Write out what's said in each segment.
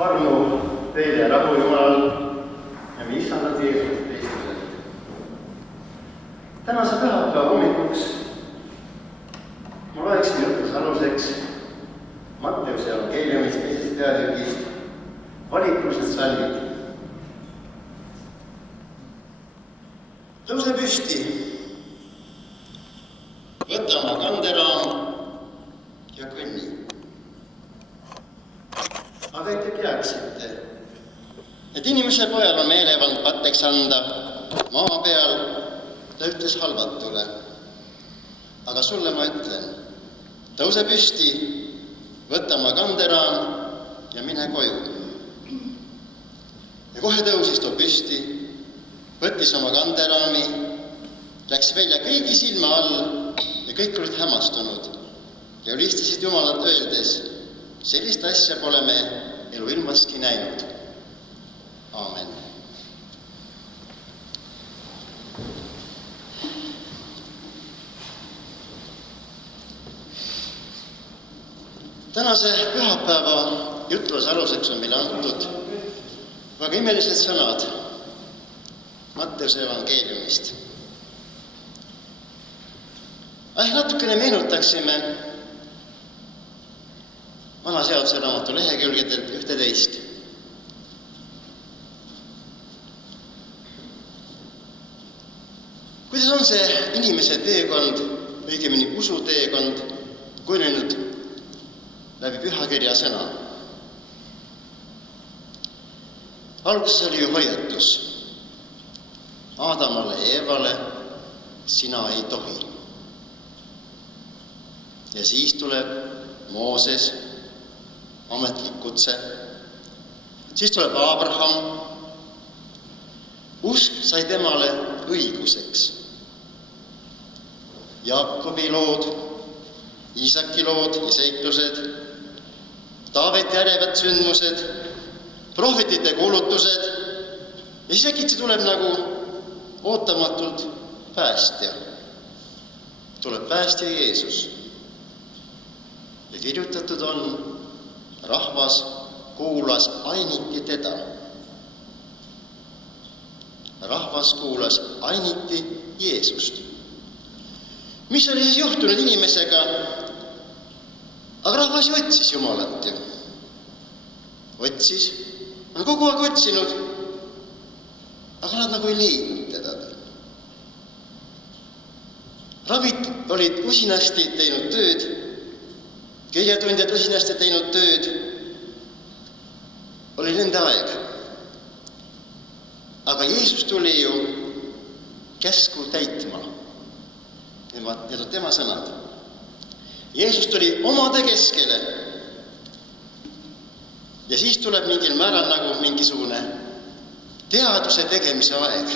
armu teile ja rahu Jumalal ja meie Issandat Jeesust Kristuse. Tänase pühapäeva hommikuks ma loeksin jutluse aluseks Matteuse evangeeliumist 2. peatükist valiklused salmid. Tõuse püsti, võta oma kanderaam ja kõnni. Aga et te teaksite, et inimese pojal on meelevald katteks anda maa peal, ta ütles halvatule. Aga sulle ma ütlen, tõuse püsti, võta oma kanderaam ja mine koju. Ja kohe tõusis too püsti, võttis oma kanderaami, läks välja kõigi silma all ja kõik olid hämastunud ja ülistasid Jumalat öeldes, sellist asja pole me elu ilmaski näinud. Aamen. Tänase pühapäeva jutluse aluseks on meile antud väga imelised sõnad Matteuse evangeeliumist. Natukene meenutaksime vana seaduse raamatu lehekülgedelt 11. Kuidas on see inimese teekond, õigemini usuteekond, kujunenud läbi pühakirja sõna? Alguses oli ju hoiatus Aadamale ja Eevale, sina ei tohi. Ja siis tuleb Mooses, ametlik kutse. Siis tuleb Abraham. Usk sai temale õiguseks. Jaakobi lood, Iisaki lood ja seiklused, Taaveti ärevad sündmused, prohvetite kuulutused ja siis äkitsi tuleb nagu ootamatult päästja. Tuleb päästja Jeesus. Ja kirjutatud on, rahvas kuulas ainiti teda. Rahvas kuulas ainiti Jeesust. Mis oli siis juhtunud inimesega? Aga rahvas ju otsis Jumalat ju. Otsis, on kogu aeg otsinud, aga nad nagu ei leidnud teda. Rabid olid usinasti teinud tööd, kirjatundjad usinasti teinud tööd, oli nende aeg. Aga Jeesus tuli ju käsku täitma. Need on tema sõnad. Jeesus tuli omade keskele ja siis tuleb mingil määral nagu mingisugune teaduse tegemise aeg.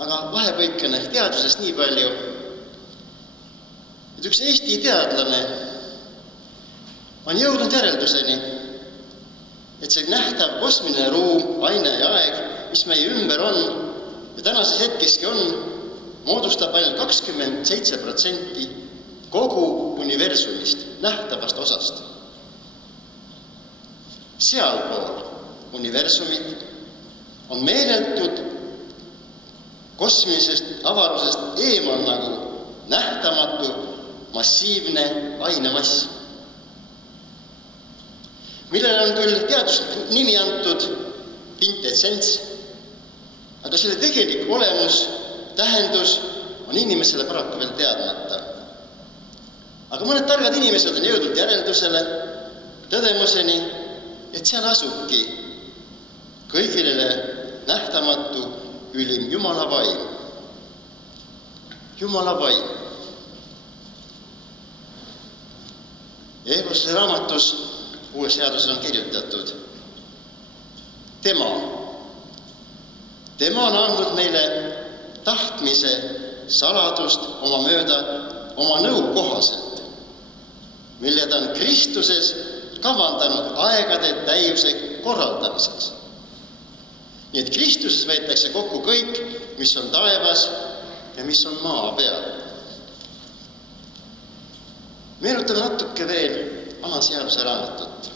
Aga vahepõikene teadusest nii palju, et üks Eesti teadlane on jõudnud järelduseni, et see nähtav kosmiline ruum, aine ja aeg, mis meie ümber on ja tänases hetkeski on, moodustab ainult 27% kogu universumist, nähtavast osast. Sealpool universumit on meeletud kosmilisest avarusest eemal nagu nähtamatu massiivne ainemass, millele on küll teaduslik nimi antud kvintessents, aga selle tegelik olemus, tähendus on inimesele paraku veel teadmata. Aga mõned targad inimesed on jõudnud järeldusele, tõdemuseni, et seal asubki kõigile nähtamatu ülim Jumala vaim. Jumala vaim. Jeesuse raamatus uues seaduses on kirjutatud. Tema on andnud meile tahtmise saladust oma mööda, oma nõu kohaselt, mille ta on Kristuses kavandanud aegade täiuse korraldamiseks. Nii et Kristuses võetakse kokku kõik, mis on taevas ja mis on maa peal. Meenutame natuke veel vana seaduse raamatut.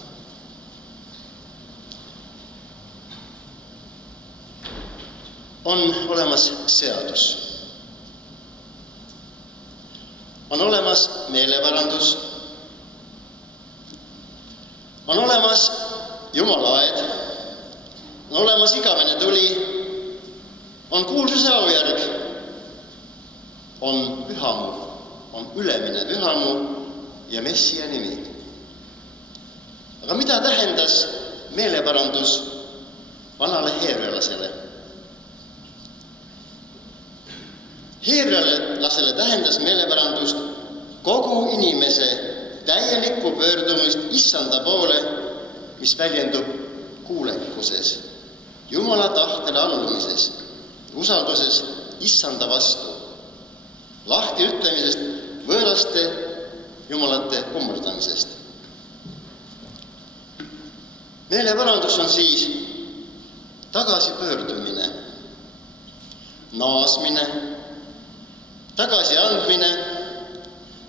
on olemas seadus. On olemas meeleparandus. On olemas Jumala aed. On olemas igavene tuli. On kuulsuse aujärg. On pühamu. On ülemine pühamu ja Messia nimi. Aga mida tähendas meeleparandus vanale heebrealasele? Heebrealasele tähendas meeleparandust kogu inimese täielikku pöördumist Issanda poole, mis väljendub kuulekuses, Jumala tahtele allumises, usalduses Issanda vastu, lahti ütlemisest võõraste jumalate kummardamisest. Meeleparandus on siis tagasipöördumine, naasmine, tagasiandmine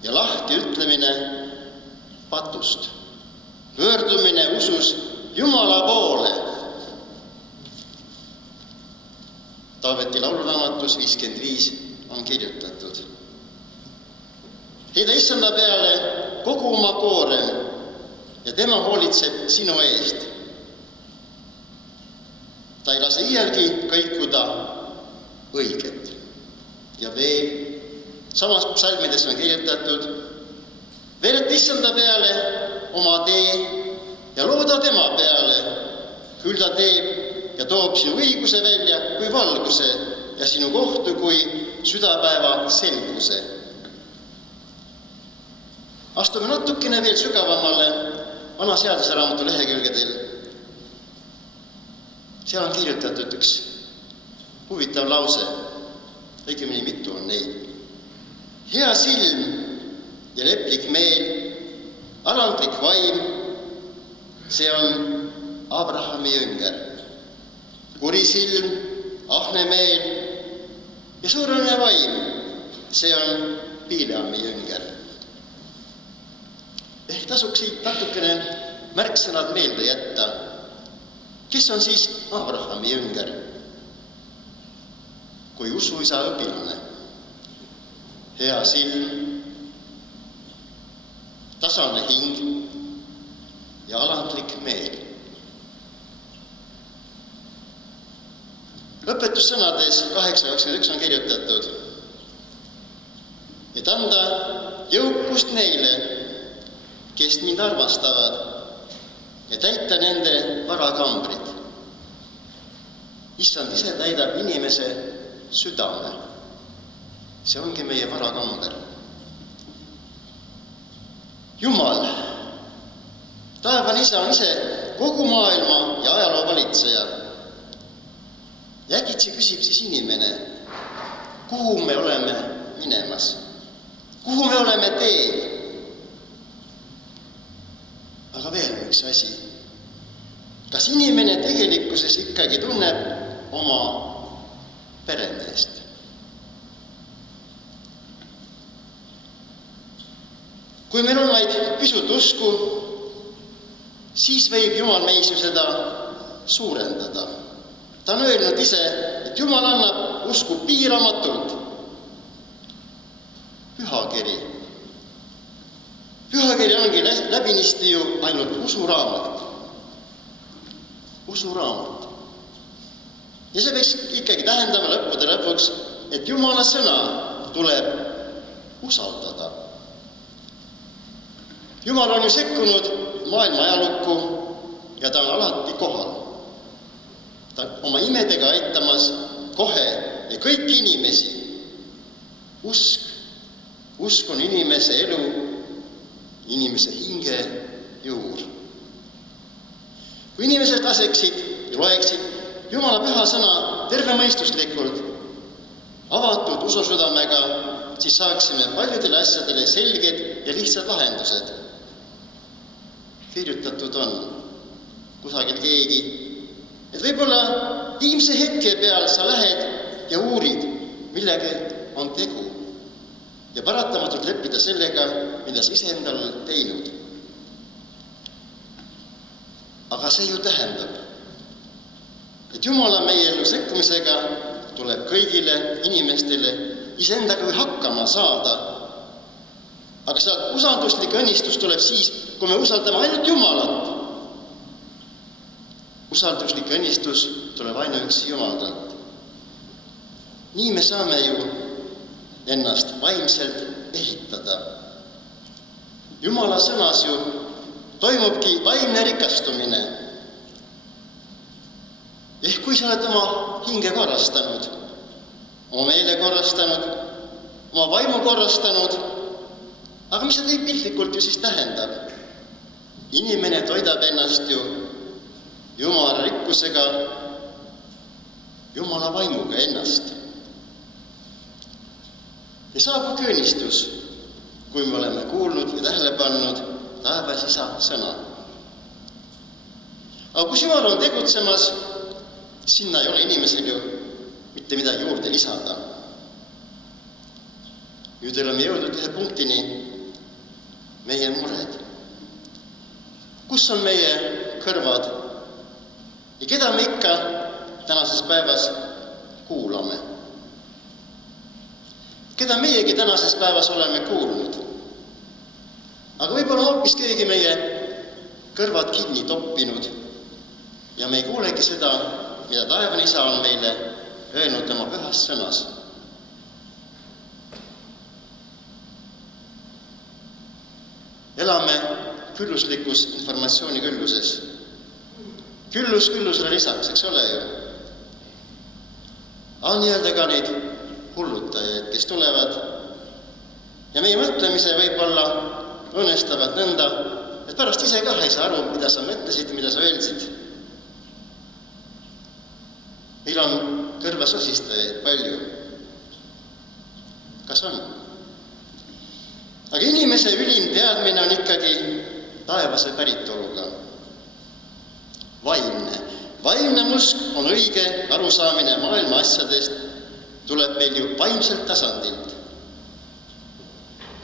ja lahti ütlemine patust. Pöördumine usus Jumala poole. Taaveti lauluraamatus 55 on kirjutatud. Heida Issanda peale kogu oma koorem ja tema hoolitseb sinu eest. Ta ei lase iialgi kõikuda õiget. Ja veel, samas psalmides on kirjutatud, veereta Issanda peale oma tee ja looda tema peale, küll ta teeb ja toob sinu õiguse välja kui valguse ja sinu kohtu kui südapäeva selguse. Astume natukene veel sügavamale vana seaduseraamatu lehekülgedel. Seal on kirjutatud üks huvitav lause, õigemini mitu on neid. Hea silm ja leplik meel, alandlik vaim, see on Abrahami jünger. Kuri silm, ahne meel ja suurene vaim, see on Bileami jünger. Ehk tasuks siit natukene märksõnad meelde jätta. Kes on siis Abrahami jünger? Kui usuisa õpilane. Hea silm, tasane hing ja alandlik meel. Õpetussõnades 8.21 on kirjutatud, et anda jõukust neile, kes mind armastavad ja täita nende varakambrid. Issand ise täidab inimese südame. See ongi meie varakamber. Jumal, taevan isa on ise kogu maailma ja ajaloo valitseja. Ja äkitsi küsib siis inimene, kuhu me oleme minemas? Kuhu me oleme teel? Aga veel üks asi. Kas inimene tegelikkuses ikkagi tunneb oma peremeest? Kui meil on vaid pisut usku, siis võib Jumal meis ju seda suurendada. Ta on öelnud ise, et Jumal annab usku piiramatult. Pühakiri. Pühakiri ongi läbinisti ju ainult usuraamat. Usuraamat. Ja see võiks ikkagi tähendama lõppude lõpuks, et Jumala sõna tuleb usaldada. Jumal on ju sekkunud maailma ajalukku ja ta on alati kohal. Ta on oma imedega aitamas kohe ja kõiki inimesi. Usk on inimese elu, inimese hinge juur. Kui inimesed laseksid ja loeksid Jumala püha sõna tervemõistuslikult, avatud ususüdamega, siis saaksime paljudele asjadele selged ja lihtsad lahendused. Kirjutatud on kusagil keegi, et võib-olla viimse hetke peal sa lähed ja uurid, millega on tegu ja paratamatult leppida sellega, mida sa ise endal teinud. Aga see ju tähendab, et Jumal on meie ellu sekkumisega tuleb kõigile inimestele iseendaga hakkama saada. Aga see usalduslik õnnistus tuleb siis, kui me usaldame ainult Jumalat. Usalduslik õnnistus tuleb ainuüksi Jumalalt. Nii me saame ju ennast vaimselt ehitada. Jumala sõnas ju toimubki vaimne rikastumine. Ehk kui sa oled oma hinge korrastanud, oma meele korrastanud, oma vaimu korrastanud, aga mis see piltlikult ju siis tähendab? Inimene toidab ennast ju Jumala rikkusega, Jumala vaimuga ennast. Ja saabugi õnnistus, kui me oleme kuulnud ja tähele pannud taevas Isa sõna. Aga kus Jumal on tegutsemas, sinna ei ole inimesel ju mitte midagi juurde lisada. Nüüd oleme jõudnud ühe punktini, meie mured. Kus on meie kõrvad ja keda me ikka tänases päevas kuulame? Keda meiegi tänases päevas oleme kuulnud? Aga võib-olla hoopis keegi meie kõrvad kinni toppinud ja me ei kuulegi seda, mida taevane Isa on meile öelnud tema pühas sõnas. Elame külluslikus informatsioonikülluses. Küllus küllusele lisaks, eks ole ju. On nii-öelda ka neid hullutajaid, kes tulevad ja meie mõtlemise võib-olla õnnestavad nõnda, et pärast ise ka ei saa aru, mida sa mõtlesid, mida sa öelsid. Meil on kõrvas osistajaid palju. Kas on? Aga inimese ülim teadmine on ikkagi taevase päritoluga. Vaimne musk on õige arusaamine maailma asjadest, tuleb meil ju vaimselt tasandilt.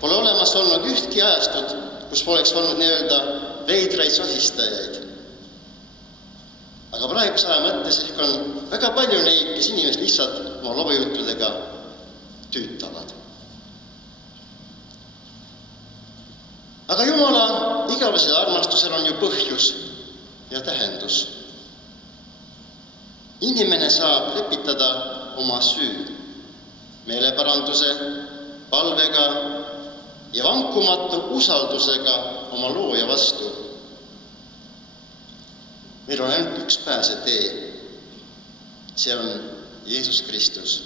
Pole olemas olnud ühtki ajastut, kus poleks olnud nii-öelda veidraid sosistajaid. Aga praeguse aja mõttes ehk on väga palju neid, kes inimest lihtsalt oma lobujuttudega tüütavad. Aga Jumala igavesel armastusel on ju põhjus ja tähendus. Inimene saab lepitada oma süü meeleparanduse, palvega ja vankumatu usaldusega oma looja vastu. Meil on ainult üks pääsetee. See on Jeesus Kristus.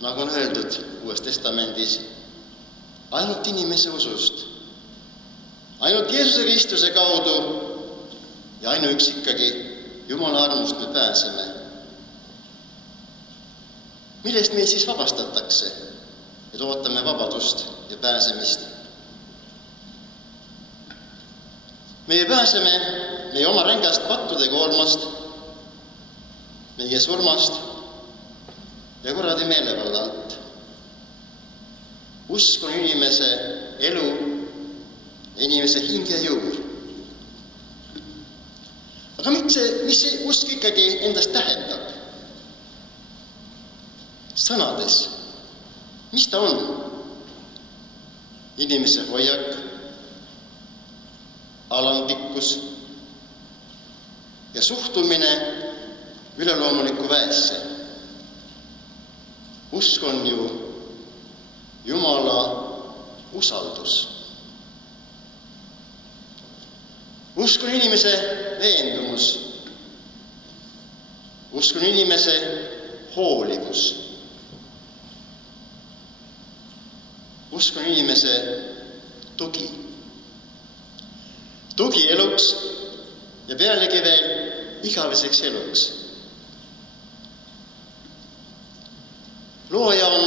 Nagu on öeldud Uues Testamendis, ainult inimese usust, ainult Jeesuse Kristuse kaudu ja ainuüks ikkagi Jumala armust me pääseme. Millest meid siis vabastatakse, et ootame vabadust ja pääsemist? Meie pääseme meie oma rängast pattude koormast, meie surmast ja kuradi meelevalla alt. Usk on inimese elu ja inimese hinge juur. Aga mis see usk ikkagi endast tähendab? Sõnades. Mis ta on? Inimese hoiak, alandlikkus ja suhtumine üleloomuliku väesse. Usk on ju Jumala usaldus. Usk on inimese veendumus. Usk on inimese hoolivus. Usk on inimese tugi. Tugi eluks ja pealegi veel igaveseks eluks. Looja on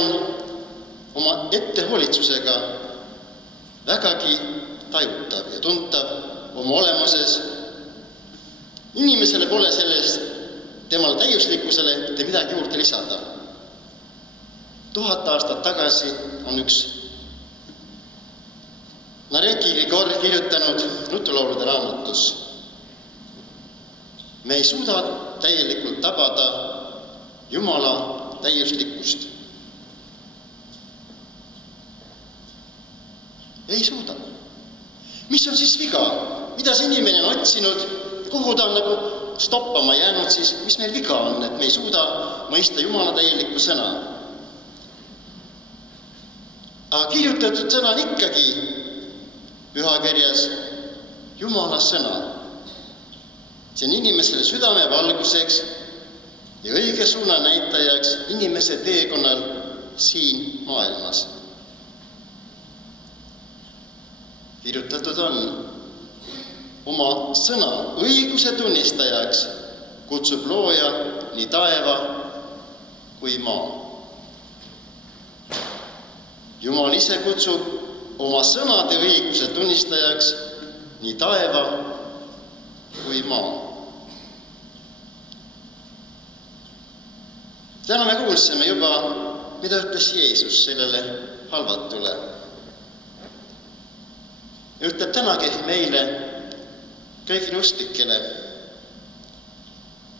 oma ettehoolitsusega vägagi tajutav ja tuntav oma olemuses. Inimesele pole sellest temale täiuslikkusele mitte midagi juurde lisada. 1000 aastat tagasi on üks Nareki Grigor kirjutanud nutulaulude raamatus. Me ei suuda täielikult tabada Jumala täiuslikkust. Ei suuda. Mis on siis viga? Mida see inimene on otsinud? Kuhu ta on nagu stoppama jäänud siis? Mis meil viga on, et me ei suuda mõista Jumala täielikku sõna? Aga kirjutatud sõna on ikkagi pühakirjas Jumala sõna. See on inimesele südame valguseks ja õige suuna näitajaks inimese teekonnal siin maailmas. Kirjutatud on oma sõna õiguse tunnistajaks kutsub looja nii taeva kui maa. Jumal ise kutsub oma sõnade õiguse tunnistajaks nii taeva kui maa. Täna me kuulsime juba, mida ütles Jeesus sellele halvatule. Ja ütleb tänagi meile, kõigile usklikele,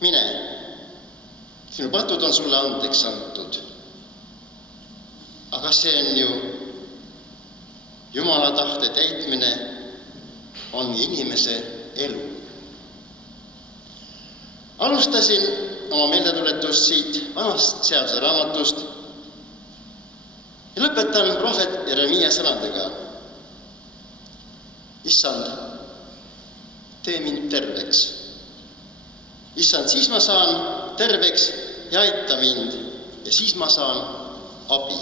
mine, sinu patud on sulle andeks antud. Aga see on ju Jumala tahte täitmine, on inimese elu. Alustasin oma meeldetuletust siit vanast seaduse raamatust ja lõpetan prohvet Jeremiia sõnadega. Issand, tee mind terveks. Issand, siis ma saan terveks ja aita mind ja siis ma saan abi.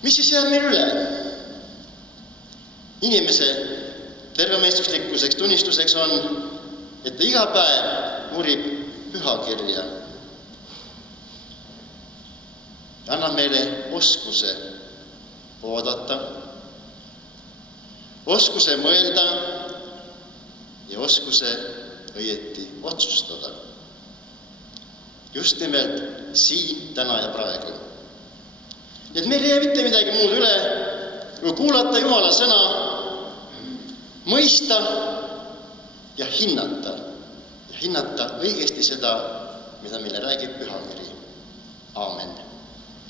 Mis siis jääb meil üle? Inimese tervemõistuslikkuseks tunnistuseks on, et ta iga päev uurib pühakirja. Ta annab meile oskuse oodata, oskuse mõelda ja oskuse õieti otsustada. Just nimelt siin, täna ja praegu. Nii et meil ei jää mitte midagi muud üle, kui kuulata Jumala sõna, mõista ja hinnata. Ja hinnata õigesti seda, mida meile räägib pühakiri. Aamen.